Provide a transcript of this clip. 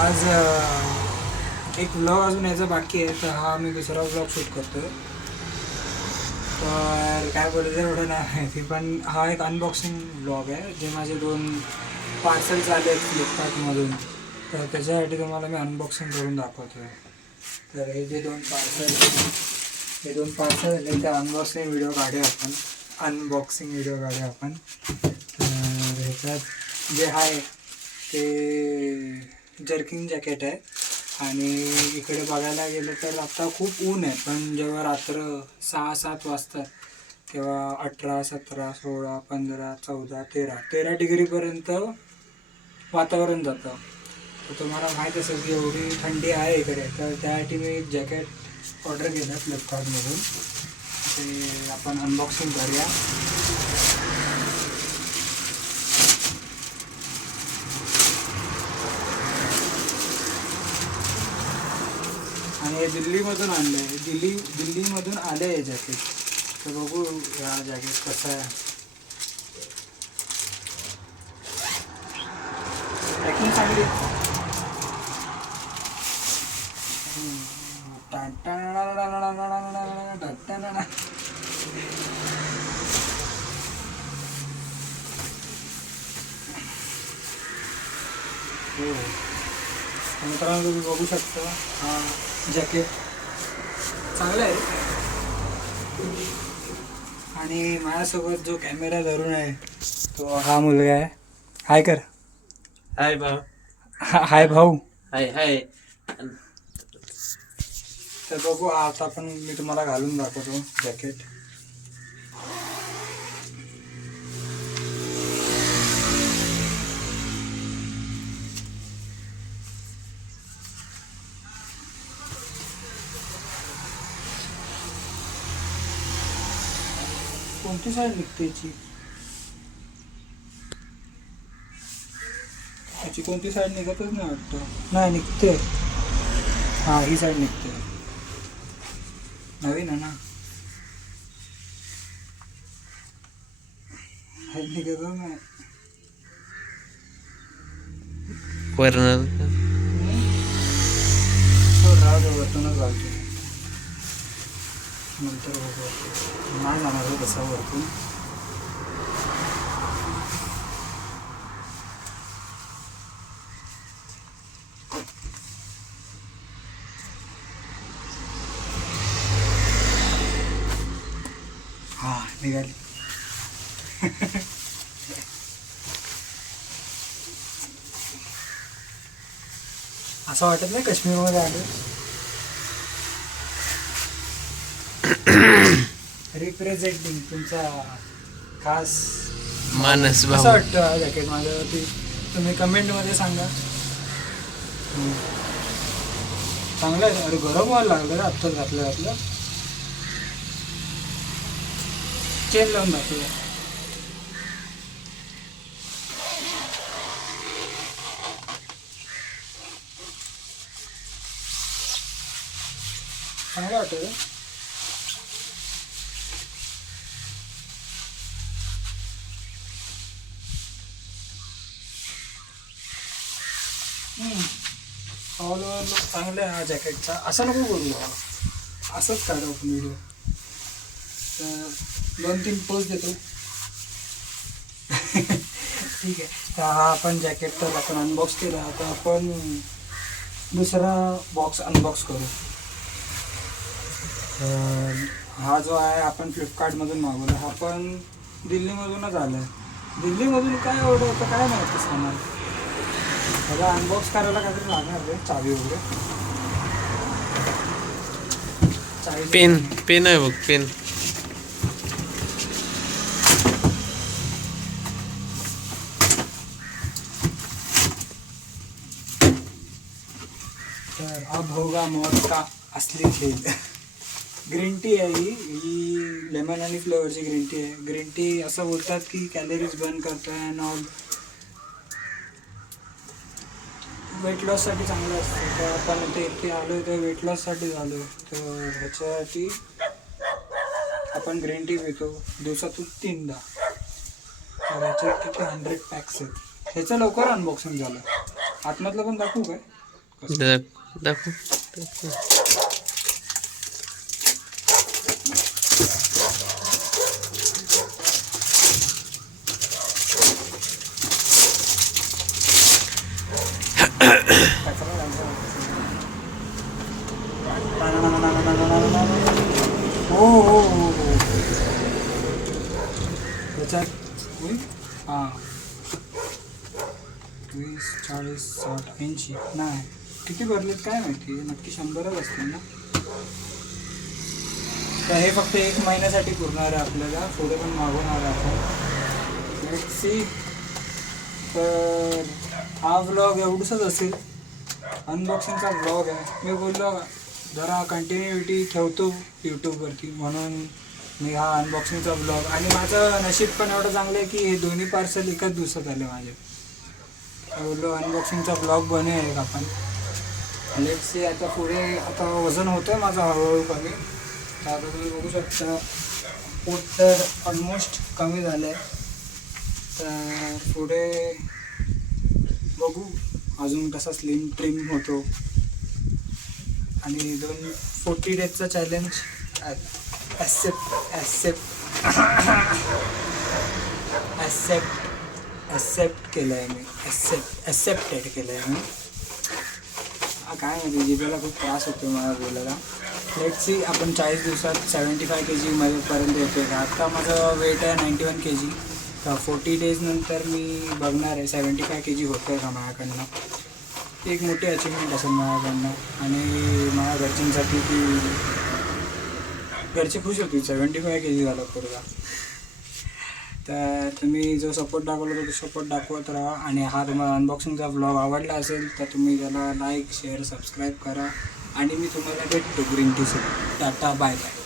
आज एक व्लॉग अजून यायचा बाकी आहे, तर हा मी दुसरा व्लॉग शूट करतो. तर काय बोलायचं एवढं नाही माहिती, पण हा एक अनबॉक्सिंग व्लॉग आहे जे माझे 2 पार्सल्स आले आहेत फ्लिपकार्टमधून. तर त्याच्यासाठी तुम्हाला मी अनबॉक्सिंग करून दाखवतो आहे. तर हे जे 2 पार्सल आले ते अनबॉक्सिंग व्हिडिओ काढूया आपण. अनबॉक्सिंग व्हिडिओ काढूया आपण. तर ह्याच्यात जे आहे ते जर्किंग जॅकेट आहे. आणि इकडे बघायला गेलं तर आता खूप ऊन आहे, पण जेव्हा रात्र 6-7 वाजतात तेव्हा 18, 17, 16, 15, 14, 13 डिग्रीपर्यंत वातावरण जातं. तर तुम्हाला माहीत असेल की एवढी थंडी आहे इकडे, तर त्यासाठी मी एक जॅकेट ऑर्डर केलं फ्लिपकार्टमधून. ते आपण अनबॉक्सिंग करूया. आणि हे दिल्लीमधून आणलं आहे. दिल्लीमधून आलं आहे जॅकेट. तर बघू हा जॅकेट कसा आहे. पॅकिंग चांगली आहे. हो, मित्रांनो तुम्ही बघू शकता हा जॅकेट चांगला आहे. आणि माझ्यासोबत जो कॅमेरा धरून आहे तो हा मुलगा आहे. हाय कर. हाय भाऊ. हाय भाऊ. हाय हाय. तर बघू आता आपण मी तुम्हाला घालून दाखवतो जॅकेट. कोणती साईड निघते याची कोणती साईड निघतच नाही वाटतं. नाही निघते. हा ही साईड निघते. नवीन आहे ना, हे निघतच नाही. वरनं राहू दे, वरतूनच घालतो नंतर बघू. नाही जाणार आहे तसा वरतून. हा निघाली. असं वाटत नाही काश्मीरमध्ये आलं. रिप्रेझेंटिंग तुमचा खास मानस असं भाऊ. वाटतं हा जॅकेट माझ्यावरती. तुम्ही कमेंटमध्ये सांगा. चांगलं आहे. अरे गरम व्हायला लागलं रे आत्ताच घातलं. चेन लावून दाखवूया. चांगलं वाटतं रे. ऑल ओव्हर लुक चांगला आहे हा जॅकेटचा. असं नको करू, असंच काढू आपण व्हिडिओ. तर 2-3 पोज देतो. ठीक आहे. तर हा आपण जॅकेट तर आपण अनबॉक्स केला. आता आपण दुसरा बॉक्स अनबॉक्स करू. हा जो आहे आपण फ्लिपकार्टमधून मागवला. हा पण दिल्लीमधूनच आला आहे. दिल्लीमधून काय एवढं होतं काय माहिती सामान. त्याला अनबॉक्स करायला काहीतरी लागणार आहे, चावी वगैरे. पेन आहे बघ, पेन. तर अब होगा मौत का असली खेळ. ग्रीन टी आहे ही लेमन आणि फ्लेवरची ग्रीन टी आहे. ग्रीन टी असं बोलतात की कॅलरीज बर्न करतं अँड ऑल, वेट लॉससाठी चांगलं असतं. तर आपण इथे आलो आहे तर वेट लॉससाठी आलो आहे. तर ह्याच्यासाठी आपण ग्रीन टी पितो दिवसातून 3दा. ह्याच्यात किती 100 पॅक्स आहेत. ह्याचं लवकर अनबॉक्सिंग झालं. आतमधलं पण दाखवू काय. कसं. दाखव. कचरा लागला. हो हो हो हो. त्याच्यात होईल? हां 20, 40, 60, 80 नाही किती भरलेत काय माहिती, नक्की 100च असतील ना. तर हे फक्त 1 महिन्यासाठी पुरणार आहे आपल्याला, पुढे पण मागवणार आहे आपण. Let's see. तर हा व्लॉग एवढंच असेल, अनबॉक्सिंगचा व्लॉग आहे. मी बोललो जरा कंटिन्युटी ठेवतो यूट्यूबवरती, म्हणून मी हा अनबॉक्सिंगचा व्लॉग. आणि माझं नशीब पण एवढं चांगलं आहे की हे दोन्ही पार्सल एकाच दिवसात आले माझे. बोललो अनबॉक्सिंगचा ब्लॉग बनवूया एक आपण. Let's see. आता पुढे आता वजन होतं आहे माझं हळूहळू कमी. तर आता तुम्ही बघू शकता पोट तर ऑलमोस्ट कमी झालं आहे. तर पुढे बघू अजून कसा स्लिम ट्रिम होतो. आणि 40 डेजचा चॅलेंज ॲक्सेप्ट केलं आहे मी. ॲक्सेप्टेड केलं आहे मी. काय माहिती जिभेला खूप त्रास होतो मला बोलायला. लेट्स सी आपण 40 दिवसात 75 kg पर्यंत येतो आहे. आता माझं वेट आहे 91 kg. तर 40 डेज नंतर मी बघणार आहे 75 kg होतं आहे का माझ्याकडनं. एक मोठी अचिव्हमेंट असेल माझ्याकडनं. आणि माझ्या घरच्यांसाठी की घरचे खुश होतील 75 kg झालं पोरगा. तर तुम्ही जो सपोर्ट दाखवला तो सपोर्ट दाखवत राहा. आणि हा तुम्हाला अनबॉक्सिंगचा व्लॉग आवडला असेल तर तुम्ही त्याला लाईक शेअर सबस्क्राईब करा. आणि मी तुम्हाला भेटतो ग्रीन टी सोबत. Tata bye bye.